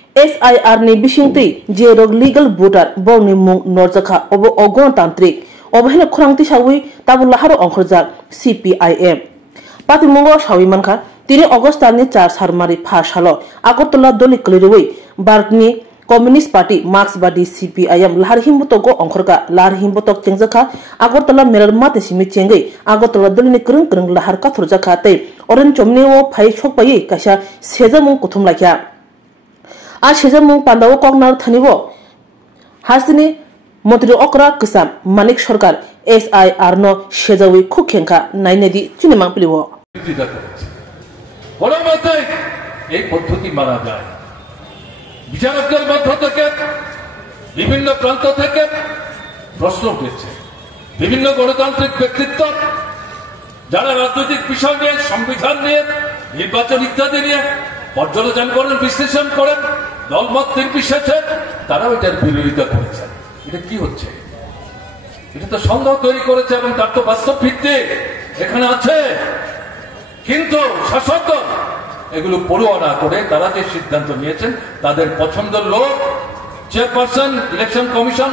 SIR ni bisingti jerog legal voter borni mung norjaka obo ogণতান্ত্রিক obahina khurangti sawi tabu laharo onkhorjak CPIM pati mungo sawi manka 3 August ni 4 sarmari phasalo Agartala doli klirui Bargni Communist Party Marxbadi CPIM lahar himbutogo onkhorka lahar himbutok chengjaka Agartala merar mate simi chengai Agartala dolini krung krung lahar ka thurjaka te oren chomni o phai chokpai kaisa sejamung kuthum lakya a sejamung pandawo kognar thanibo hasini মন্ত্রী অকরা কিসাম মানিক সরকার SIR no সেজাউই খুখেঙ্কা নাইনেদি চিনিমাং প্লিব কোনমতে এই পদ্ধতি মানা যায় বিচারকদের মধ্য থেকে বিভিন্ন প্রান্ত থেকে প্রশ্ন উঠেছে বিভিন্ন গণতান্ত্রিক ব্যক্তিত্ব যারা রাজনৈতিক বিষয় নিয়ে সংবিধান নিয়ে নির্বাচন ইত্যাদি নিয়ে পর্যালোচনা করেন বিশ্লেষণ করেন দলমত নির্বিশেষে তারাও এটার বিরোধিতা করেছেন এটা কি হচ্ছে এটা তো সন্দেহ তৈরি করেছে এবং তার তো বাস্তব ভিত্তি এখানে আছে কিন্তু শাসক দল এগুলো পড়ুয়া না করে তারা যে সিদ্ধান্ত নিয়েছেন তাদের পছন্দের লোক চেয়ারপারসন ইলেকশন কমিশন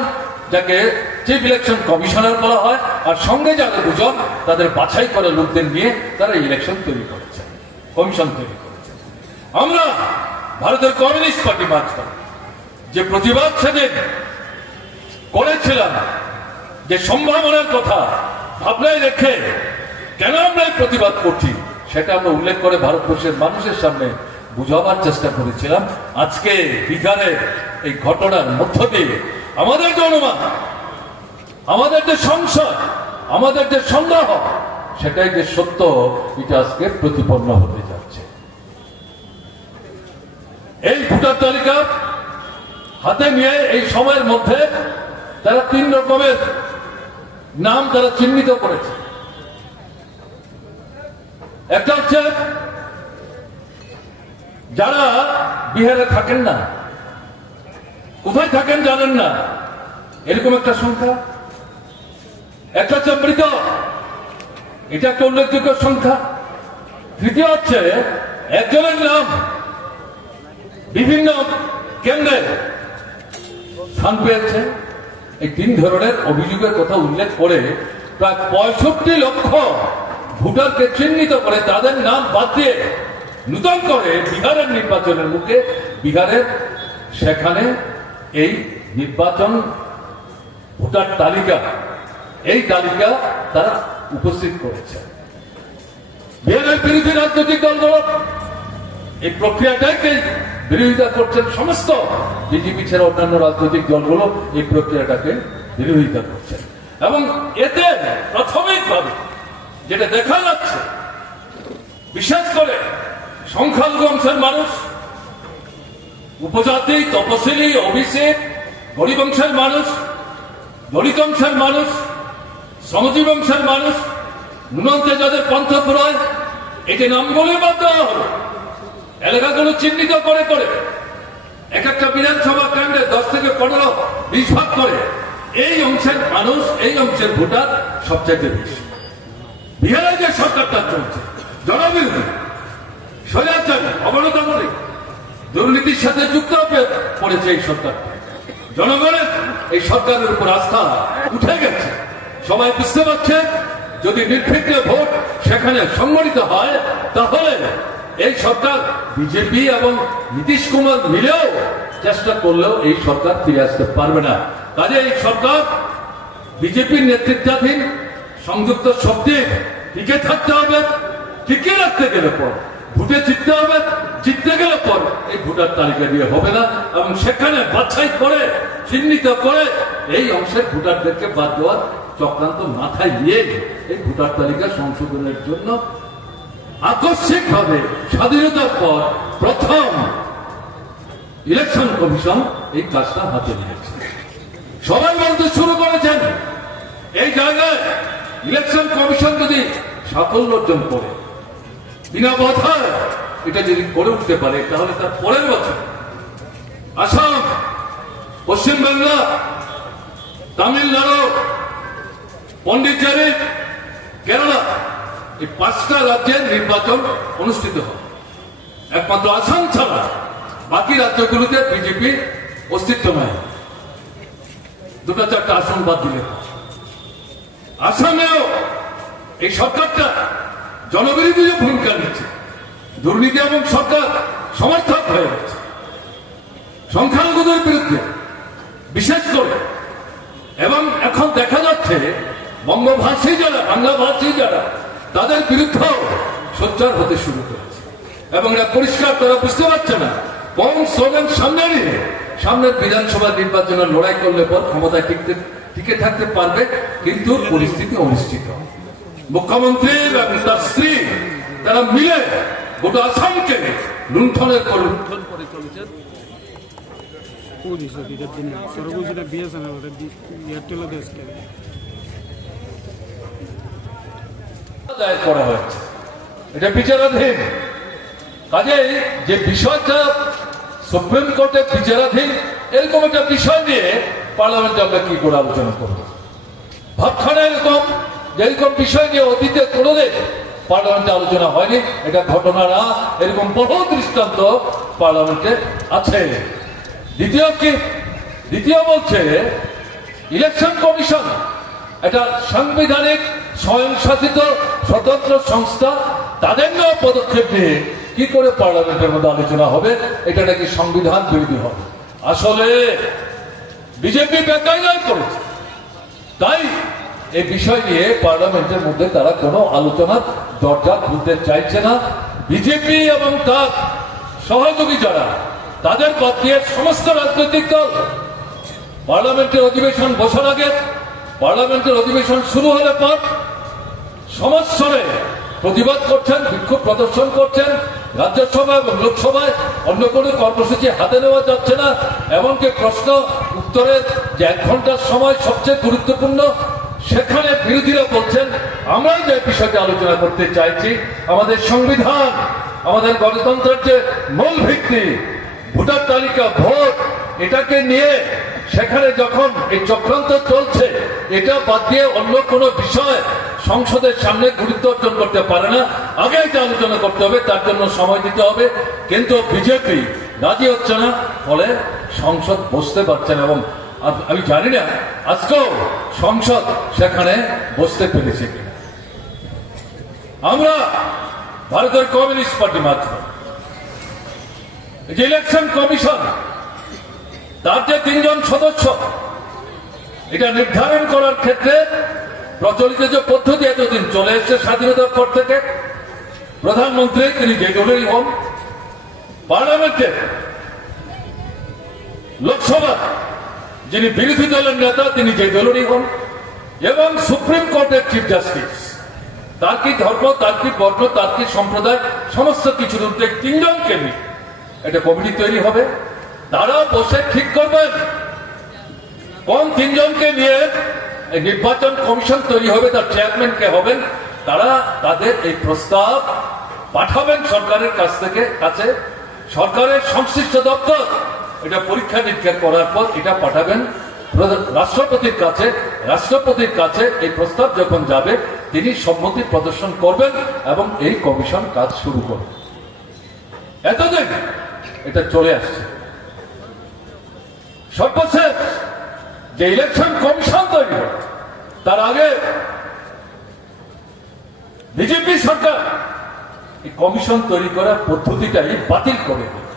যাকে চিফ ইলেকশন কমিশনার বলা হয় আর সঙ্গে যাদের দুজন তাদের বাছাই করা লোকদের নিয়ে তারা ইলেকশন তৈরি করেছে কমিশন তৈরি করেছে আমরা ভারতের কমিউনিস্ট পার্টি মার্ক্সবাদী যে প্রতিবাদ সেদিন করেছিলাম যে সম্ভাবনার কথা ভাবনায় রেখে কেন আমরা প্রতিবাদ করছি সেটা আমরা উল্লেখ করে ভারতবর্ষের মানুষের সামনে বুঝাবার চেষ্টা করেছিলাম আজকে বিহারের এই ঘটনার মধ্য দিয়ে আমাদের যে অনুমান আমাদের যে সংশয় আমাদের যে সন্দেহ সেটাই যে সত্য এটা আজকে প্রতিপন্ন হতে যাচ্ছে এই ভোটার তালিকা হাতে নিয়ে এই সময়ের মধ্যে তারা 3 রকমের নাম তারা চিহ্নিত করেছে একটা হচ্ছে যারা বিহারে থাকেন না কোথায় থাকেন জানেন না এরকম একটা সংখ্যা একটা হচ্ছে মৃত এটা একটা উল্লেখযোগ্য সংখ্যা তৃতীয় হচ্ছে একজনের নাম বিভিন্ন কেন্দ্রে স্থান পেয়েছে এই 3 ধরনের অভিযোগের কথা উল্লেখ করে প্রায় 65 লক্ষ ভোটারকে চিহ্নিত করে তাদের নাম বাদ দিয়ে নতুন করে বিহারের নির্বাচনের মুখে বিহারের সেখানে এই নির্বাচন ভোটার তালিকা এই তালিকা তারা উপস্থিত করেছে বিহারের বিরোধী রাজনৈতিক দলগুলো এই প্রক্রিয়াটাকে বিরোধিতা করছেন সমস্ত বিজেপি ছাড়া অন্যান্য রাজনৈতিক দলগুলো এই প্রক্রিয়াটাকে বিরোধিতা করছেন এবং এতে প্রাথমিকভাবে যেটা দেখা যাচ্ছে বিশেষ করে সংখ্যালঘু অংশের মানুষ উপজাতি তপশিলি ওবিসি গরিব অংশের মানুষ দলিত অংশের মানুষ শ্রমজীবী অংশের মানুষ ন্যূনতে যাদের পন্থা ফুরায় এটি নামগুলি বাদ দেওয়া হলো এলাকাগুলো চিহ্নিত করে করে এক একটা বিধানসভা কেন্দ্রে 10 থেকে 15-20 ভাগ করে এই অংশের মানুষ এই অংশের ভোটার সবচেয়ে বেশি বিহারে যে সরকারটা চলছে জনবিরোধী স্বৈরাচারী অবনতামূলক দুর্নীতির সাথে যুক্ত পড়েছে এই সরকার জনগণের এই সরকারের উপর আস্থা উঠে গেছে সবাই বুঝতে পারছে যদি নির্বিঘ্নে ভোট সেখানে সংগঠিত হয় তাহলে এই সরকার বিজেপি এবং নীতিশ কুমার মিলেও চেষ্টা করলেও এই সরকার ফিরে আসতে পারবে না কাজে এই সরকার বিজেপির নেতৃত্বাধীন সংযুক্ত শক্তি টিকে থাকতে হবে টিকে রাখতে গেলে পর ভোটে জিততে হবে জিততে গেলে পর এই ভোটার তালিকা দিয়ে হবে না এবং সেখানে বাছাই করে চিহ্নিত করে এই অংশের ভোটারদেরকে বাদ দেওয়ার চক্রান্ত মাথায় নিয়ে এই ভোটার তালিকা সংশোধনের জন্য আকস্মিকভাবে স্বাধীনতার পর প্রথম ইলেকশন কমিশন এই কাজটা হাতে নিয়েছে সবাই বলতে শুরু করেছেন এই জায়গায় ইলেকশন কমিশন যদি সাফল্য অর্জন করে বিনা বাধায় এটা যদি করে উঠতে পারে তাহলে তার পরের বছর আসাম পশ্চিমবাংলা তামিলনাড়ু পন্ডিচেরি কেরালা এই 5টা রাজ্যের নির্বাচন অনুষ্ঠিত হয় একমাত্র আসাম ছাড়া বাকি রাজ্যগুলোতে বিজেপি অস্তিত্ব নয়, 2-4টা আসন বাদ দিলে। আসামেও এই সরকারটা জনবিরোধী ভূমিকা নিচ্ছে, দুর্নীতি এবং সরকার সমর্থক হয়ে যাচ্ছে সংখ্যালঘুদের বিরুদ্ধে বিশেষ করে। এবং এখন দেখা যাচ্ছে বঙ্গভাষী যারা, বাংলাভাষী যারা, তাদের বিরুদ্ধেও সোচ্চার হতে শুরু করেছে। এবং এটা পরিষ্কার তারা বুঝতে পারছে না কোন স্লোগান সামনে নিয়ে সামনের বিধানসভা নির্বাচনের লড়াই করলে পর ক্ষমতায় টিকে থাকতে পারবে, কিন্তু পরিস্থিতি অনিশ্চিত। মুখ্যমন্ত্রী এবং তার স্ত্রী তারা মিলে গোটা আসামকে লুণ্ঠনের পর লুণ্ঠন করে চলেছেন। করা হয়েছে, এটা বিচারাধীন। কাজেই যে বিষয়টা সুপ্রিম কোর্টে বিচারাধীন, এরকম একটা বিষয় নিয়ে পার্লামেন্টে আমরা কি করে আলোচনা করব? ভাবখানা এরকম যেরকম বিষয় নিয়ে অতীতে কোনোদিন পার্লামেন্টে আলোচনা হয়নি, এটা ঘটনা না। এরকম বহু দৃষ্টান্ত পার্লামেন্টে আছে। দ্বিতীয় বলছে ইলেকশন কমিশন এটা সাংবিধানিক স্বয়ংশাসিত স্বতন্ত্র সংস্থা, তাদের নেওয়া পদক্ষেপ নিয়ে কি করে পার্লামেন্টের মধ্যে আলোচনা হবে? এটা নাকি সংবিধান বিরোধী হবে। আসলে বিজেপি বেকায়দায় করেছে, তাই এই বিষয় নিয়ে পার্লামেন্টের মধ্যে তারা কোনো আলোচনার দরজা খুলতে চাইছে না। বিজেপি এবং তার সহযোগী যারা, তাদের বাদ দিয়ে সমস্ত রাজনৈতিক দল পার্লামেন্টের অধিবেশন বসার আগে, পার্লামেন্টের অধিবেশন শুরু হলে পর সমস্যরে প্রতিবাদ করছেন, বিক্ষোভ প্রদর্শন করছেন। রাজ্যসভা এবং লোকসভায় অন্য কোনো কর্মসূচি হাতে নেওয়া যাচ্ছে না। এমনকি প্রশ্ন উত্তরের যে 1 ঘন্টার সময় সবচেয়ে গুরুত্বপূর্ণ, সেখানে বিরোধীরা বলছেন আমরা যে বিষয়টি আলোচনা করতে চাইছি, আমাদের সংবিধান, আমাদের গণতন্ত্রের যে মূল ভিত্তি ভোটার তালিকা, ভোট, এটাকে নিয়ে সেখানে যখন এই চক্রান্ত চলছে, এটা বাদ দিয়ে অন্য কোনো বিষয় সংসদের সামনে গুরুত্ব অর্জন করতে পারে না। আগে এটা আলোচনা করতে হবে, তার জন্য সময় দিতে হবে। কিন্তু বিজেপি রাজি হচ্ছে না, ফলে সংসদ বসতে পারছে না। এবং আমি জানি না আজকেও সংসদ সেখানে বসতে পেরেছে কিনা। আমরা ভারতের কমিউনিস্ট পার্টি মাত্র যে ইলেকশন কমিশন, তার যে 3 জন সদস্য, এটা নির্ধারণ করার ক্ষেত্রে প্রচলিত যে পদ্ধতি এতদিন চলে এসেছে স্বাধীনতার পর থেকে, প্রধানমন্ত্রী তিনি যে দলেরই হন, পার্লামেন্টে লোকসভা যিনি বিরোধী দলের নেতা তিনি যে দলেরই হন, এবং সুপ্রিম কোর্টের চিফ জাস্টিস, তার কি ধর্ম, তার কি বর্ণ, তার কি সম্প্রদায়, সমস্ত কিছুর উদ্যোগ 3 জনকে নিয়ে একটা কমিটি তৈরি হবে। তারা বসে ঠিক করবেন কোন 3 জনকে নিয়ে নির্বাচন কমিশন তৈরি হবে, তার চেয়ারম্যান কে হবেন। তারা তাদের এই প্রস্তাব পাঠাবেন সরকারের কাছে। সরকারের সংশ্লিষ্ট দপ্তর এটা পরীক্ষা নিরীক্ষা করার পর এটা পাঠাবেন রাষ্ট্রপতির কাছে। রাষ্ট্রপতির কাছে এই প্রস্তাব যখন যাবে, তিনি সম্মতি প্রদর্শন করবেন এবং এই কমিশন কাজ শুরু করবে। এতদিন এটা চলে আসছে। সর্বশেষ যে ইলেকশন কমিশন তৈরি হবে, তার আগে বিজেপি সরকার এই কমিশন তৈরি করার পদ্ধতিটাই বাতিল করে দেবে।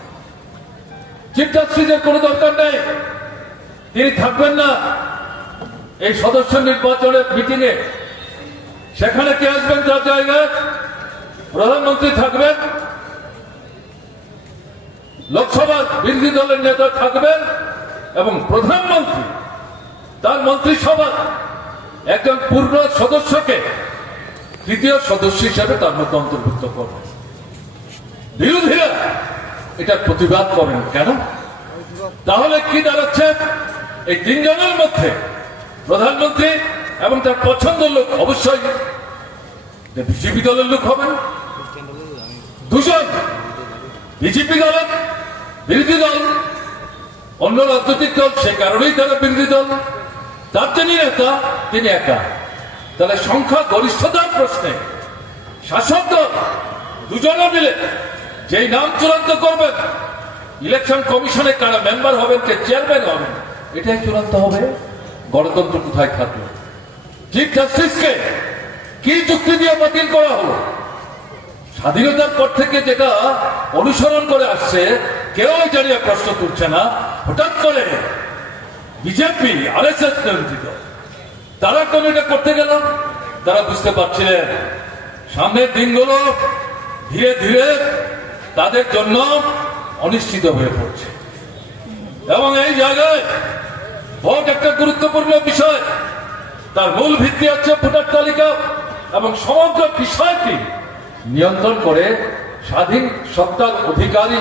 চিফ জাস্টিসের কোনো দরকার নেই, তিনি থাকবেন না এই সদস্য নির্বাচনের মিটিং এ। সেখানে কে আসবেন তার জায়গায়? প্রধানমন্ত্রী থাকবেন, লোকসভার বিরোধী দলের নেতা থাকবেন, এবং প্রধানমন্ত্রী তার মন্ত্রিসভা একজন পূর্ণ সদস্যকে 3য় সদস্য হিসেবে তার মধ্যে অন্তর্ভুক্ত করবেন। বিরোধীরা এটা প্রতিবাদ করেন কেন? তাহলে কি দাঁড়াচ্ছে? এই 3 জনের মধ্যে প্রধানমন্ত্রী এবং তার পছন্দের লোক অবশ্যই বিজেপি দলের লোক হবেন, 2 জন বিজেপি দলের বিরোধী দল, অন্য রাজনৈতিক দল, সে কারণেই তারা বিরোধী দল। তার যিনি নেতা তিনি একা। তাহলে সংখ্যা গরিষ্ঠতার প্রশ্নে শাসক দল 2 জনে মিলে যেই নাম চূড়ান্ত করবেন, ইলেকশন কমিশনে কারা মেম্বার হবেন, কে চেয়ারম্যান হবেন, এটাই চূড়ান্ত হবে। গণতন্ত্র কোথায় থাকলো? চিফ জাস্টিসকে কি যুক্তি দিয়ে বাতিল করা হলো? স্বাধীনতার পর থেকে যেটা অনুসরণ করে আসছে কেউ জানিয়ে প্রশ্ন তুলছে না। হঠাৎ করে বিজেপি আরএসএস নিয়ন্ত্রিত তারা কোন এটা করতে গেল? তারা বুঝতে পারছিলেন সামনের দিনগুলো ধীরে ধীরে তাদের জন্য অনিশ্চিত হয়ে পড়ছে, এবং এই জায়গায় ভোট একটা গুরুত্বপূর্ণ বিষয়। তার মূল ভিত্তি হচ্ছে ভোটার তালিকা, এবং সমগ্র বিষয়টি নিয়ন্ত্রণ করে স্বাধীন সত্তার অধিকারী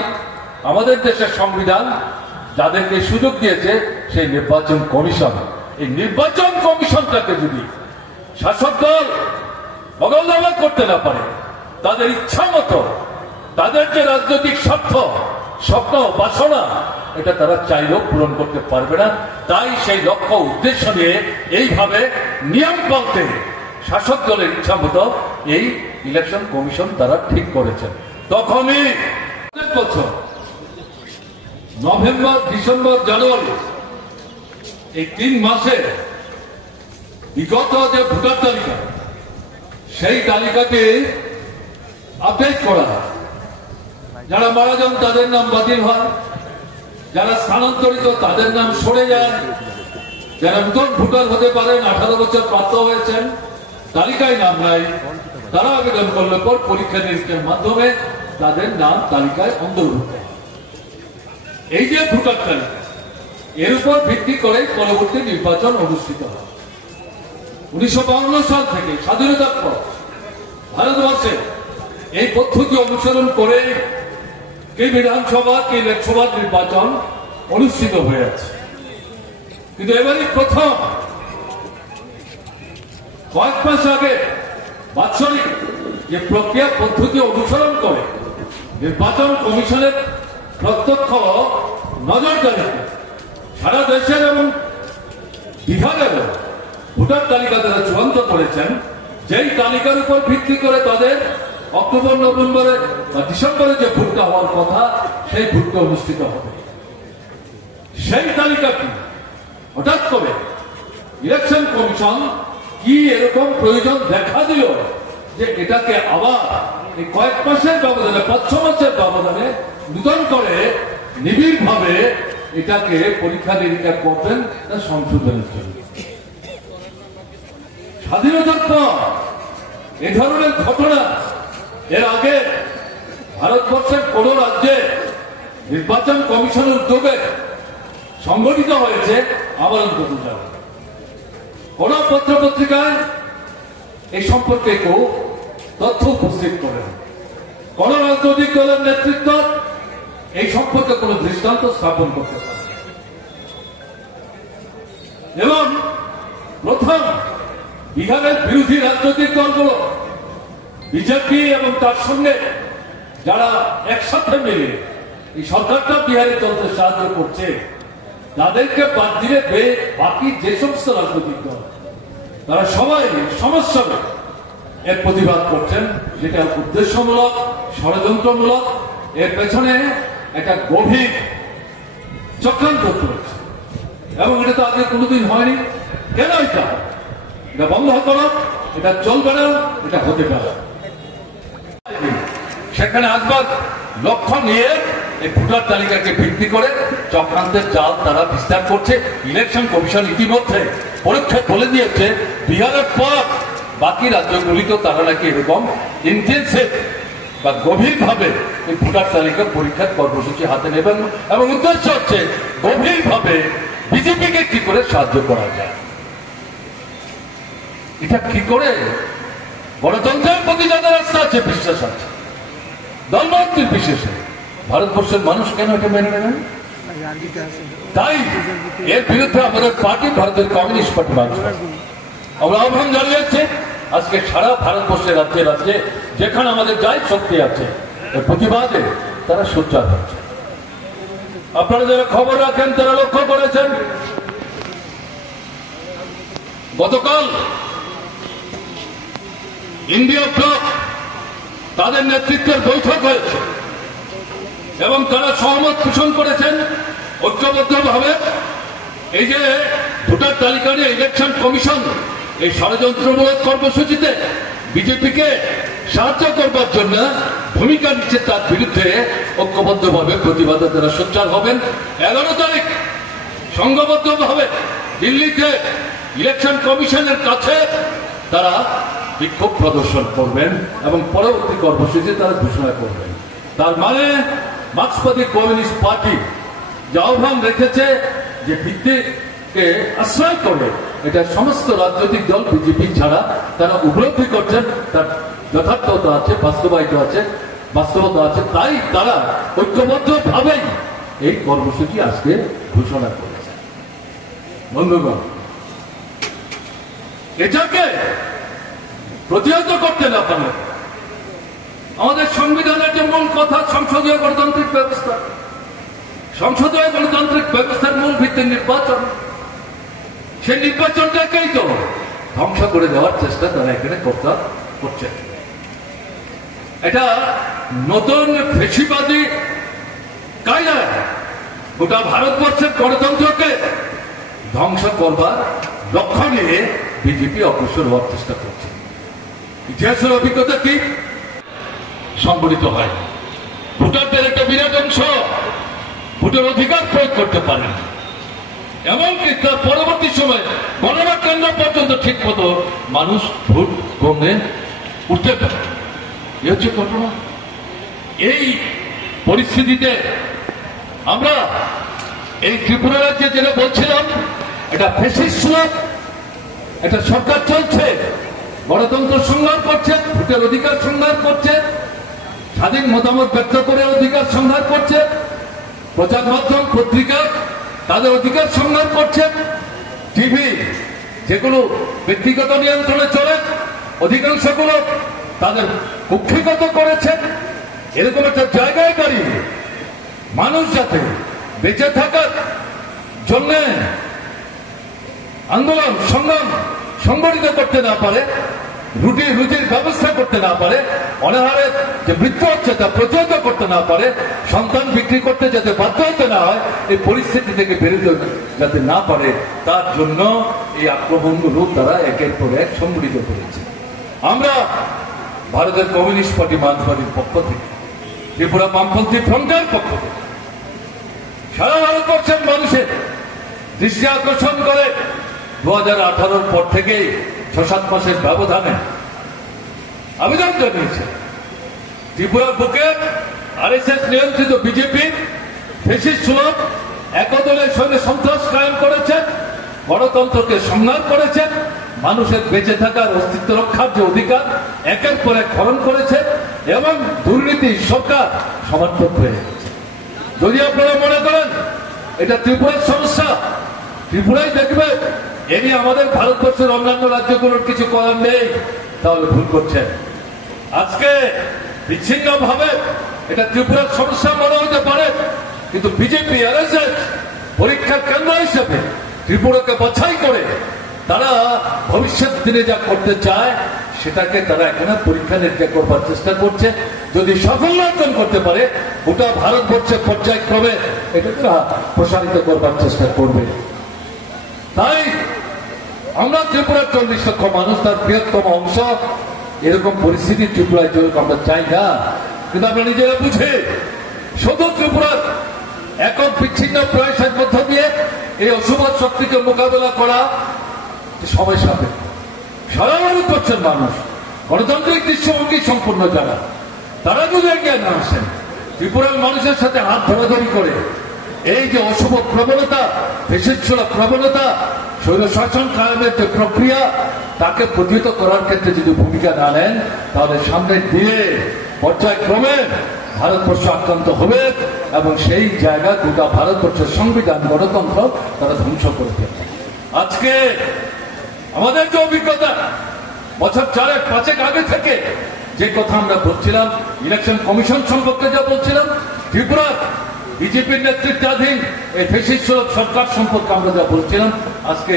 আমাদের দেশের সংবিধান যাদেরকে সুযোগ দিয়েছে সেই নির্বাচন কমিশন। এই নির্বাচন কমিশনটাকে যদি শাসক দল বগলদাবা করতে না পারে, তাদের ইচ্ছা মতো তাদের যে রাজনৈতিক স্বার্থ, স্বপ্ন, বাসনা, এটা তারা চাইলেও পূরণ করতে পারবে না। তাই সেই লক্ষ্য উদ্দেশ্য নিয়ে এইভাবে নিয়ম পাল্টে শাসক দলের ইচ্ছা মতো এই ইলেকশন কমিশন তারা ঠিক করেছেন। তখনই বছর নভেম্বর, ডিসেম্বর, জানুয়ারি এই 3 মাসে বিগত যে ভোটার তালিকা, সেই তালিকাকে আপডেট করা হয়। যারা মারা যান তাদের নাম বাতিল হয়, যারা স্থানান্তরিত তাদের নাম সরে যায়, যারা নতুন ভোটার হতে পারেন, 18 বছর প্রাপ্ত হয়েছেন, তালিকায় নাম নাই, তারা আবেদন করলে পর পরীক্ষা নিরীক্ষার মাধ্যমে তাদের নাম তালিকায় অন্তর্ভুক্ত। এই যে ভোটার তালিকা, এর উপর ভিত্তি করে পরবর্তী নির্বাচন অনুষ্ঠিত হয়। 1952 সাল থেকে স্বাধীনতার পর ভারতবর্ষে এই পদ্ধতি অনুসরণ করে কি বিধানসভা, কি লোকসভা নির্বাচন অনুষ্ঠিত হয়ে আছে। কিন্তু এবারই প্রথম কয়েক মাস আগে বাৎসরিক যে প্রক্রিয়া পদ্ধতি অনুসরণ করে নির্বাচন কমিশনের প্রত্যক্ষ নজরদারিতে সারা দেশের এবং বিহারের ভোটার তালিকা তারা চূড়ান্ত করেছেন। যেই তালিকার উপর ভিত্তি করে তাদের অক্টোবর, নভেম্বরে বা ডিসেম্বরে যে ভোটটা হওয়ার কথা, সেই ভোটটা অনুষ্ঠিত হবে। সেই তালিকাটি হঠাৎ করে ইলেকশন কমিশন কি এরকম প্রয়োজন দেখা দিল যে এটাকে আবার এই কয়েক মাসের ব্যবধানে, 5-6 মাসের ব্যবধানে নূতন করে নিবিড় ভাবে এটাকে পরীক্ষা নিরীক্ষা করবেন তার সংশোধনের জন্য। স্বাধীনতার পর এ ধরনের ঘটনা এর আগে ভারতবর্ষের কোন রাজ্যে নির্বাচন কমিশনের উদ্যোগে সংগঠিত হয়েছে আমার অন্তত জানা। কোন পত্র পত্রিকায় এই সম্পর্কে কেউ তথ্য উপস্থিত করেন, কোন রাজনৈতিক দলের নেতৃত্ব এই সম্পর্কে কোন দৃষ্টান্ত স্থাপন করতে পারে। এবং প্রথম বিহারের বিরোধী রাজনৈতিক দলগুলো বিজেপি এবং তার সঙ্গে যারা একসাথে মিলে এই সরকারটা বিহারে চলতে সাহায্য করছে, তাদেরকে বাদ দিলে বাকি যে সমস্ত রাজনৈতিক দল তারা সবাই সমস্যা এর প্রতিবাদ করছেন, যেটা উদ্দেশ্যমূলক, ষড়যন্ত্রমূলক। এর পেছনে একটা গভীর চক্রান্ত চলছে, এবং এটা তো আগে কোনোদিন হয়নি। কেন এটা বন্ধ করো, এটা চলবে না, এটা হতে পারে। সেখানে আসবার লক্ষ্য নিয়ে এই ভোটার তালিকাকে ভিত্তি করে চক্রান্তের জাল তারা বিস্তার করছে। ইলেকশন কমিশন ইতিমধ্যে পরীক্ষা বলে দিয়েছে বিহারের পর বাকি রাজ্যগুলিতেও তারা নাকি এরকম ইন্টেন্সিভ বা গভীরভাবে এই ভোটার তালিকা পরীক্ষার কর্মসূচি হাতে নেবেন, এবং উদ্দেশ্য হচ্ছে গভীরভাবে বিজেপিকে কি করে সাহায্য করা যায়। এটা কি করে গণতন্ত্রের প্রতি যাদের আস্থা আছে, বিশ্বাস আছে, দলমতের বিশেষে ভারতবর্ষের মানুষ কেন এটা মেনে নেবেন? তাই এর বিরুদ্ধে আমাদের পার্টি, ভারতের কমিউনিস্ট পার্টি বাংলাদেশ, আমরা আহ্বান জানিয়েছি আজকে সারা ভারতবর্ষের রাজ্যে রাজ্যে যেখানে আমাদের যাই শক্তি আছে এর প্রতিবাদে তারা সোচ্চার হচ্ছে। আপনারা যারা খবর রাখেন তারা লক্ষ্য করেছেন গতকাল ইন্ডিয়া ব্লক তাদের নেতৃত্বের বৈঠক হয়েছে। এবং তারা সহমত পোষণ করেছেন ঐক্যবদ্ধভাবে এই যে ভোটার তালিকা নিয়ে ইলেকশন কমিশন এই ষড়যন্ত্রমূলক কর্মসূচিতে বিজেপিকে সাহায্য করবার জন্য ভূমিকা নিচ্ছে, তার বিরুদ্ধে ঐক্যবদ্ধভাবে প্রতিবাদে তারা সোচ্চার হবেন। 11 তারিখ সংঘবদ্ধভাবে দিল্লিতে ইলেকশন কমিশনের কাছে তারা বিক্ষোভ প্রদর্শন করবেন এবং পরবর্তী কর্মসূচি তারা ঘোষণা করবেন। তার মানে মার্ক্সবাদী কমিউনিস্ট পার্টি যে আহ্বান রেখেছে যে ভিত্তিকে আশ্রয় করে, এটা সমস্ত রাজনৈতিক দল বিজেপি ছাড়া তারা উপলব্ধি করছেন, তার যথার্থতা আছে, বাস্তবতা আছে, তাই তারা ঐক্যবদ্ধভাবেই এই কর্মসূচি আজকে ঘোষণা করেছে। বন্ধুগণ, এটাকে প্রতিহত করতে না পারলে আমাদের সংবিধানের যে মূল কথা সংসদীয় গণতান্ত্রিক ব্যবস্থা, সংসদীয় গণতান্ত্রিক ব্যবস্থার মূল ভিত্তি নির্বাচন, সেই নির্বাচনটাকেই তো ধ্বংস করে দেওয়ার চেষ্টা তারা এখানে করছে। এটা নতুন ফেসিবাদী কায়দায় গোটা ভারতবর্ষের গণতন্ত্রকে ধ্বংস করবার লক্ষ্য নিয়ে বিজেপি অগ্রসর হওয়ার চেষ্টা করছে। ইতিহাসের অভিজ্ঞতা কি সংগঠিত হয়, ভোটারদের একটা বিরাট অংশ ভোটের অধিকার প্রয়োগ করতে পারেন, এমনকি তার পরবর্তী সময় গণনা কেন্দ্র পর্যন্ত ঠিক মতো মানুষ ভোট গ্রহণে উঠতে পারে। এ হচ্ছে ঘটনা। এই পরিস্থিতিতে আমরা এই ত্রিপুরা রাজ্যে যেটা বলছিলাম, এটা ফ্যাসিস্ট একটা সরকার চলছে, গণতন্ত্র সংগ্রাম করছে, ভোটের অধিকার সংগ্রাম করছে, স্বাধীন মতামত ব্যক্ত করে অধিকার সংগ্রাম করছে, প্রচার মাধ্যম পত্রিকা তাদের অধিকার সংগ্রাম করছে, টিভি যেগুলো ব্যক্তিগত নিয়ন্ত্রণে চলে অধিকাংশগুলো তাদের কুক্ষিগত করেছে। এরকম একটা জায়গায় দাঁড়িয়ে মানুষ যাতে বেঁচে থাকার জন্য আন্দোলন সংগ্রাম সংগঠিত করতে না পারে, রুজির ব্যবস্থা করতে না পারে, অনাহারে যে মৃত্যু হচ্ছে তা প্রতিহত করতে না পারে, সন্তান বিক্রি করতে যাতে বাধ্য হতে না হয়, এই পরিস্থিতি থেকে বেরোতে যাতে না পারে, তার জন্য এই আক্রমণগুলো তারা একের পর এক সংগঠিত করেছে। আমরা ভারতের কমিউনিস্ট পার্টি মার্ক্সবাদীর পক্ষ থেকে, ত্রিপুরা বামপন্থী ফ্রন্টের পক্ষ থেকে সারা ভারতবর্ষের মানুষের দৃষ্টি আকর্ষণ করে 2018 পর থেকে 6-7 মাসের ব্যবধানে আবেদন জানিয়েছে ত্রিপুরার বুকে আরএসএস নিয়ন্ত্রিত বিজেপি ফ্যাসিস্ট সুলভ একদলের সঙ্গে সন্ত্রাস কায়েম করেছে, গণতন্ত্রকে সংগ্রাম করেছে, মানুষের বেঁচে থাকার অস্তিত্ব রক্ষার যে অধিকার একের পর এক হরণ করেছে এবং দুর্নীতি সরকার সমর্থক হয়ে গেছে। যদি আপনারা মনে করেন এটা ত্রিপুরার সমস্যা, ত্রিপুরাই দেখবে এ নিয়ে আমাদের ভারতবর্ষের অন্যান্য রাজ্যগুলোর কিছু করার নেই, তাহলে ভুল করছেন। আজকে বিচ্ছিন্ন ভাবে এটা ত্রিপুরার সমস্যা মনে হতে পারে, কিন্তু বিজেপি আরএসএস পরীক্ষার কেন্দ্র হিসেবে ত্রিপুরাকে বাছাই করে তারা ভবিষ্যৎ দিনে যা করতে চায় সেটাকে তারা এখানে পরীক্ষা নিরীক্ষা করবার চেষ্টা করছে। যদি সাফল্য অর্জন করতে পারে গোটা ভারতবর্ষের পর্যায়ক্রমে এটাকে প্রসারিত করবার চেষ্টা করবে। তাই আমরা ত্রিপুরার 40 লক্ষ মানুষ, তার বৃহত্তম অংশ, এরকম পরিস্থিতি ত্রিপুরায় চলুক আমরা চাই না, কিন্তু আমরা নিজেরা বুঝে শুধু ত্রিপুরার একক বিচ্ছিন্ন প্রয়াসের মধ্য দিয়ে এই অশুভ শক্তিকে মোকাবেলা করা সময় সাপেক্ষ। সারা ভারতবর্ষের মানুষ গণতান্ত্রিক দৃষ্টিভঙ্গি সম্পূর্ণ যারা, তারা যদি এগিয়ে না আসেন, ত্রিপুরার মানুষের সাথে হাত ধরাধরি করে এই যে অশুভ প্রবণতা, ফ্যাসিস্ট প্রবণতা, স্বৈরশাসন কায়েমের যে প্রক্রিয়া, তাকে প্রতিহত করার ক্ষেত্রে যদি ভূমিকা না নেন, তাহলে সামনের দিনে পর্যায়ক্রমে ভারতবর্ষ আক্রান্ত হবে এবং সেই জায়গা গোটা ভারতবর্ষের সংবিধান গণতন্ত্র তারা ধ্বংস করে দেবে। আজকে আমাদের যে অভিজ্ঞতা বছর 4-5 আগে থেকে যে কথা আমরা বলছিলাম, ইলেকশন কমিশন সম্পর্কে যা বলছিলাম, ত্রিপুরার বিজেপির নেতৃত্বাধীন এই ফ্যাসিস্ট সরকার সম্পর্কে আমরা যা বলছিলাম, আজকে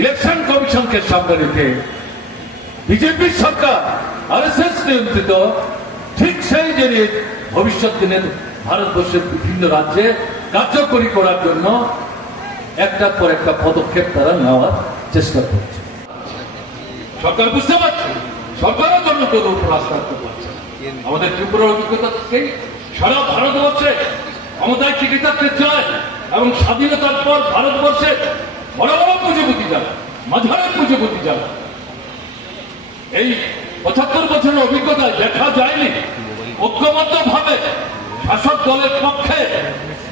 ইলেকশন কমিশনকে সামনে রেখে বিজেপির সরকার আরএসএস নিয়ন্ত্রিত ঠিক সেই জিনিস ভবিষ্যৎ দিনের ভারতবর্ষের বিভিন্ন রাজ্যে কার্যকরী করার জন্য একটার পর একটা পদক্ষেপ তারা নেওয়ার চেষ্টা করছে। সরকার বুঝতে পারছে, সরকারের জন্য তোদের উপর আস্থা রাখতে পারছে। আমাদের ত্রিপুরার অভিজ্ঞতা থেকে সারা ভারতবর্ষে ক্ষমতায় টিকে থাকতে চায় এবং স্বাধীনতার পর ভারতবর্ষে বড় বড় পুঁজিপতি যারা, মাঝারের পুঁজিপতি যারা, এই ৭৫ বছরের অভিজ্ঞতায় দেখা যায়নি ঐক্যবদ্ধ ভাবে শাসক দলের পক্ষে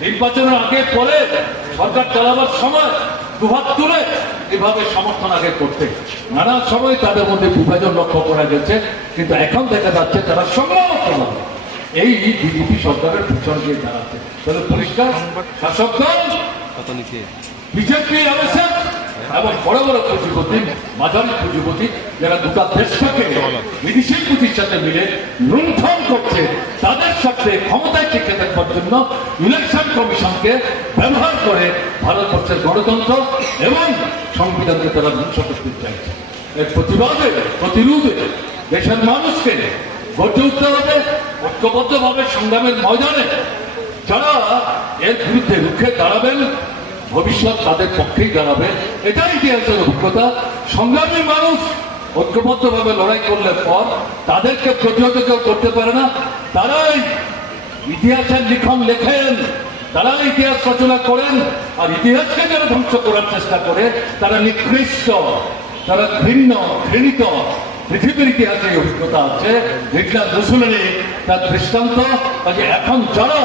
নির্বাচনের আগে পরে সরকার চালাবার সময় দুহাত তুলে এভাবে সমর্থন আগে করতে। নানা সময় তাদের মধ্যে বিভাজন লক্ষ্য করা গেছে, কিন্তু এখন দেখা যাচ্ছে তারা সংগ্রাম করবে এই বিজেপি সরকারের পিছন দিয়ে দাঁড়াচ্ছে। তাহলে পরিষ্কার শাসক দল বিজেপি এবং বড় বড় পুঁজিপতি, মাঝারি পুঁজিপতি যারা দুটা দেশটাকে বিদেশি পুঁজির সাথে মিলে লুণ্ঠন করছে, তাদের সাথে ক্ষমতায় টিকে থাকবার জন্য ইলেকশন কমিশনকে ব্যবহার করে ভারতবর্ষের গণতন্ত্র এবং সংবিধানকে তারা ধ্বংস করতে চাইছে। এর প্রতিবাদে প্রতিরোধে দেশের মানুষকে গড়ে উঠতে হবে ঐক্যবদ্ধভাবে সংগ্রামের ময়দানে। যারা এর বিরুদ্ধে রুখে দাঁড়াবেন ভবিষ্যৎ তাদের পক্ষেই দাঁড়াবে, এটাই ইতিহাসের অভিজ্ঞতা। সংগ্রামী মানুষ ঐক্যবদ্ধভাবে লড়াই করলে পর তাদেরকে প্রতিহত কেউ করতে পারে না। তারাই ইতিহাসের লিখন লেখেন, তারা ইতিহাস রচনা করেন, আর ইতিহাসকে যারা ধ্বংস করার চেষ্টা করে তারা নিকৃষ্ট, তারা ঘৃণ্য, ঘৃণিত। পৃথিবীর ইতিহাসে অভিজ্ঞতা আছে, হিটলার মুসলিনি তার দৃষ্টান্ত। এখন যারা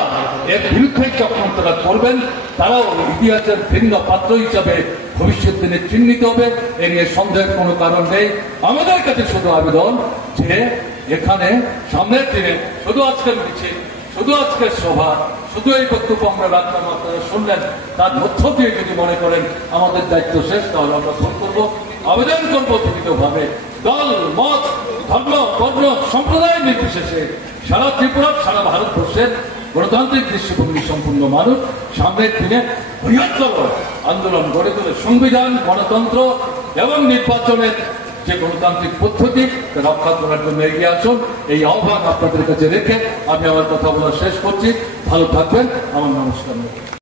এর বিরুদ্ধে চক্রান্তরা করবেন তারাও ইতিহাসের ভিন্ন পাত্র হিসাবে ভবিষ্যৎ দিনে চিহ্নিত হবে, এ নিয়ে সন্দেহের কোনো কারণ নেই। আমাদের কাছে শুধু আবেদন যে এখানে সামনের দিনে শুধু আজকের মিছিল, শুধু আজকের সভা, শুধু এই বক্তব্য আমরা রাখলাম, আপনারা শুনলেন, তার মধ্য দিয়ে যদি মনে করেন আমাদের দায়িত্ব শেষ, তাহলে আমরা ফোন করবো, আবেদন করবো লিখিতভাবে দল, মত, ধর্ম, বর্ণ, সম্প্রদায় নির্বিশেষে সারা ত্রিপুরা, সারা ভারতবর্ষের গণতান্ত্রিক দৃষ্টিভঙ্গি সম্পূর্ণ মানুষ সামনের দিনে বৃহত্তর আন্দোলন গড়ে তোলে সংবিধান, গণতন্ত্র এবং নির্বাচনের যে গণতান্ত্রিক পদ্ধতি রক্ষা করার জন্য এগিয়ে আসুন। এই আহ্বান আপনাদের কাছে রেখে আমি আমার কথা বলা শেষ করছি। ভালো থাকবেন। আমার নমস্কার।